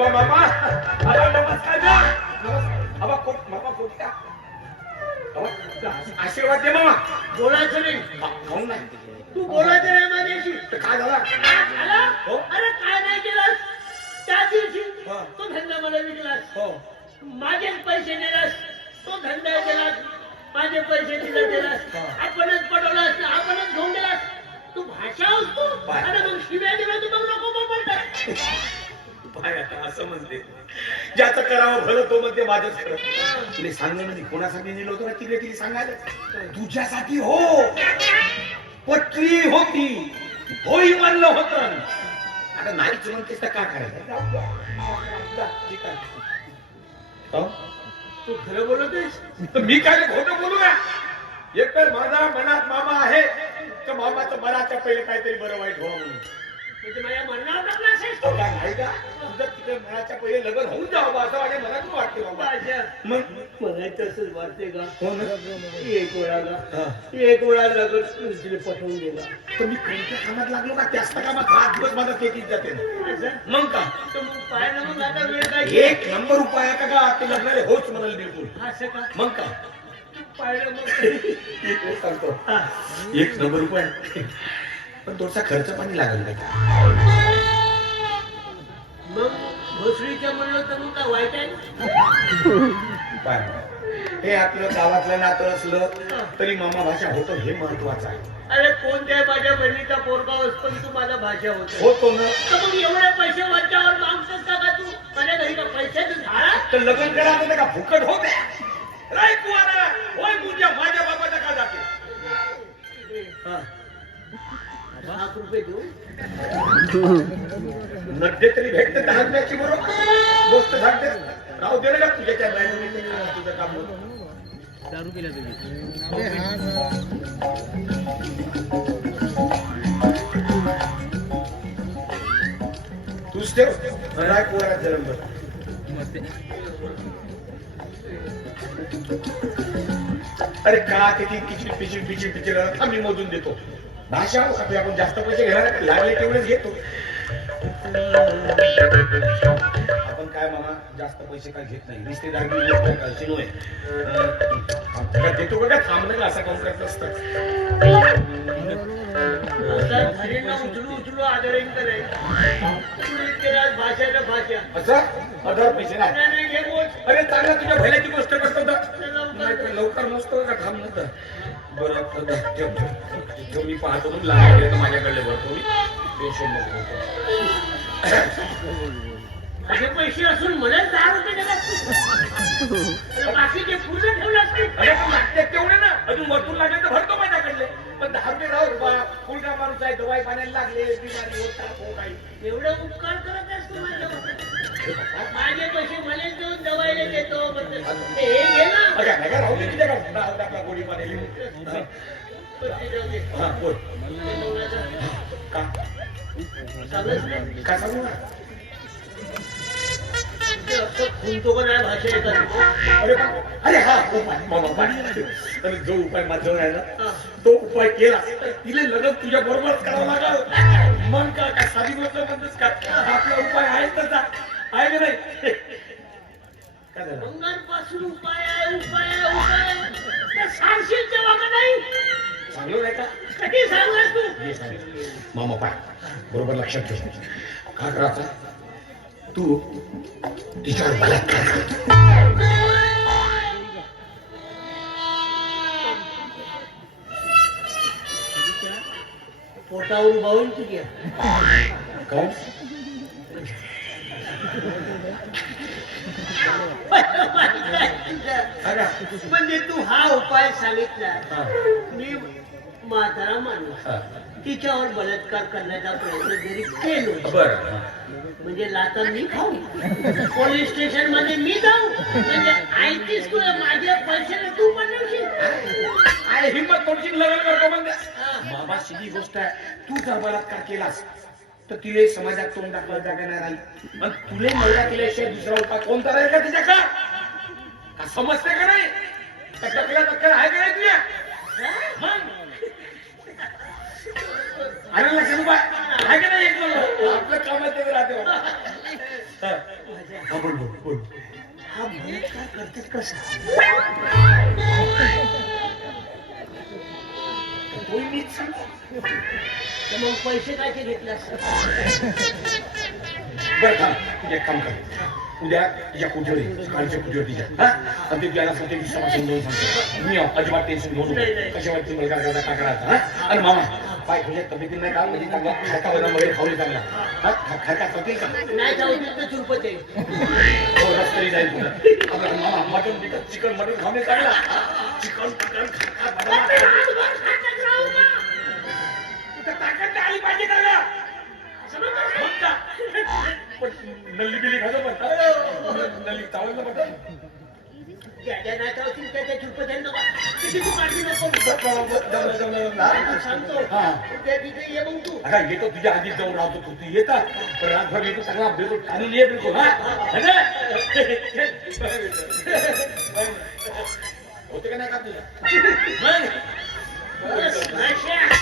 अबा मामा अबा नमस्कार द्या अबा मामा कोणत्या आशीर्वाद दे मामा. बोलायचं नाही. खाऊन नाही तू बोलायचं नाही माझ्याशी. काय झाला हो? अरे काय नाही केलास त्या दिवशी हा. तो धंदा मला विकलास. हो माझेच पैसे दिलास. तो धंदा केलास. माझे पैसे दिलास. हा. आपणच पटवलास. आपणच घेऊन गेलास. तू भाषा असतो बाय. आणि मग शिव्या दिला तू मग नको बोलतात. बाय आता असं म्हणते ज्याचं करावं भलं तो म्हणते माझंच खरं. तुला सांगणं म्हणजे कोणासाठी दिलं होतं ना तिने तिने सांगायला तुझ्यासाठी हो. पटली होती होई म्हणलं होतं. आता नाहीच म्हणतेस तर का करायचं. ठीक आहे हो? तू खरं बोलतोस. तर मी काय खोटं बोलू का. एक तर माझा मनात मामा आहे तर मामाचं मनाच्या पहिले काहीतरी बरं वाईट व्हावं म्हणून. म्हणजे माझ्या मनावर टाकला असेल तू. अहो, काय नाही का तुझं तिकडे मनाच्या पहिले लग्न होऊन जावं असं माझ्या मनातून वाटते बाबा. मग मला तसंच वाटते का. हो ना एक वेळाला हा. एक वेळा लग्न तिने पटवून गेला. तर मी कोणत्या कामात लागलो का त्याच कामात 5 दिवस माझा तेथीच जाते ना. मग का तर मग पाहिलं मग आता वेळ काय. एक नंबर उपाय आहे का ते लग्नाला होच म्हणाल बिलकुल. असं का. मग का पाहिलं मग एक सांगतो एक नंबर उपाय पण थोडासा खर्च पाणी लागेल का. मग भोसरीच्या म्हणलं तर मग काय वाईट आहे. काय हे आपलं गावातलं नातं असलं तरी मामा भाषा होतं हे महत्वाचं आहे. अरे कोणत्या माझ्या बहिणीचा पोरगा असतो तू माझा भाषा होतो. होतो ना तर मग एवढे पैसे वरच्यावर मागतोस का तू. माझ्या घरी का पैशाचं झाडा. तर लग्न करा का फुकट होते राय कुवारा होय मुझ्या माझ्या बाबाचा का जाते. 10 रुपये देऊ. मध्ये तरी भेटते 10 रुपयाची बरोबर गोष्ट सांगते. राहू दे ना तुझ्या त्या बँकेमध्ये तुझं काम होतं. दारू पिला तुम्ही. तूच ठेव राय कुवारा जन्म. अरे का किती किचडी पिचडी पिचडी पिचडी मी मोजून देतो. भाषा आपण जास्त पैसे घेणार लागले तेवढेच घेतो. आपण काय मामा जास्त पैसे काय घेत नाही. रिश्तेदार देतो का थांबणं का असं काम करत असतं. उचलू आदरेन करे. भाषेला भाषा असं 1000 पैसे नाही. घे बोल. अरे चांगला तुझ्या भल्याची गोष्ट करतो लवकर नसतो का थांब नव्हतं. बरं मी पाहतो म्हणून लागले तर माझ्याकडे भरतो मी टेन्शन नको. माझे पैसे असून मला 10 रुपये देतात. बाकीचे पूर्ण ठेवले असतील. अरे पण लागते तेवढे ना अजून वरतून लागले तर भरतो माझ्याकडले. पण 10 रुपये राहू फुलका माणूस आहे दवाई पाण्याला लागले बिमारी होत काही एवढं उपकार करत असतो माझ्यावर. माझे पैसे मला देऊन दवाईला देतो. हे घे ना. राहू दे तिथे का गोळी पाणी हा बोल का काय सांगू ना. खुंटतो का नाही भाषा येतात. अरे अरे हा अरे जो उपाय माझा आहे ना तो उपाय केला तिला लग्न तुझ्या बरोबरच करावं लागल. मग का साधी गोष्ट म्हणतोस का आपला उपाय आहे तसा आहे का नाही. काय झालं मंगळपासून उपाय आहे उपाय आहे उपाय. सांगशील तेव्हा का नाही. सांगलो नाही का कधी सांगलास तू. मामा पाय बरोबर लक्षात ठेव. काय करायचा तू तिच्यावर बलात्कार करतो. पोटावर उभावून तू घ्या. काय म्हणजे तू हा उपाय सांगितला. हा. मी म्हातारा माणूस तिच्यावर बलात्कार करण्याचा प्रयत्न जरी केलो बरं म्हणजे लाता मी खाऊ. पोलीस स्टेशन मध्ये मी जाऊ. म्हणजे ऐकीस तुला माझ्या पैशाला तू बनवशील. आणि हिंमत थोडीशी लग्न करतो म्हणजे बाबा सीधी गोष्ट आहे. तू जर बलात्कार केलास तर तिले समाजात तोंड दाखवायला जागा नाही राहील. मग तुले नवरा केल्याशिवाय दुसरा उपाय कोणता राहील का तिच्या का समजते का नाही. टक्कला टक्कर आहे का नाही तुझ्या. अरे लक्षात उपाय आहे का नाही. आपलं कामात राहते हा. हा, बोल बोल बोल. हा बलात्कार करतात कसा तोही मीच सांगतो. तर मग पैसे काय ते घेतले असतात बरं थांब, एक काम कर. उद्या तुझ्या कुठेवर ये, सकाळच्या कुठेवर तिच्या. हा? आणि ते तुला असं ते विश्वास समजावून सांगतो. मी अजिबात टेन्शन घेऊ नको. कशावर ती मुलगा करता काय करायचा. हा? आणि मामा पाय तुझ्या तब्येतीने नाही का म्हणजे चांगला खरका बदाम वगैरे खाऊ चांगला. हा? खरका खातील का? नाही जाऊ तर चुरपत आहे हो, रस्त्याने जाईल तुला. आपला मामा मटण बिकन चिकन मटण खाणे चांगला. चिकन मटण खरका बदाम. तिथं ताकद आली पाहिजे का गं? मग का? पण नल्ली बिली खातो पण नल्ली चावलं पण त्याच्या नाही चावतील त्याच्या चुरपत आहे नको किती तू काळजी नको सांगतो हा. त्या तिथे ये मग तू अगं येतो तुझ्या आधीच जाऊन राहतो तू येतात पण रातभर येतो चांगला भेटतो आणि ये बिलकुल हा है ना? होते का नाही का तुझं बस, नाश्या.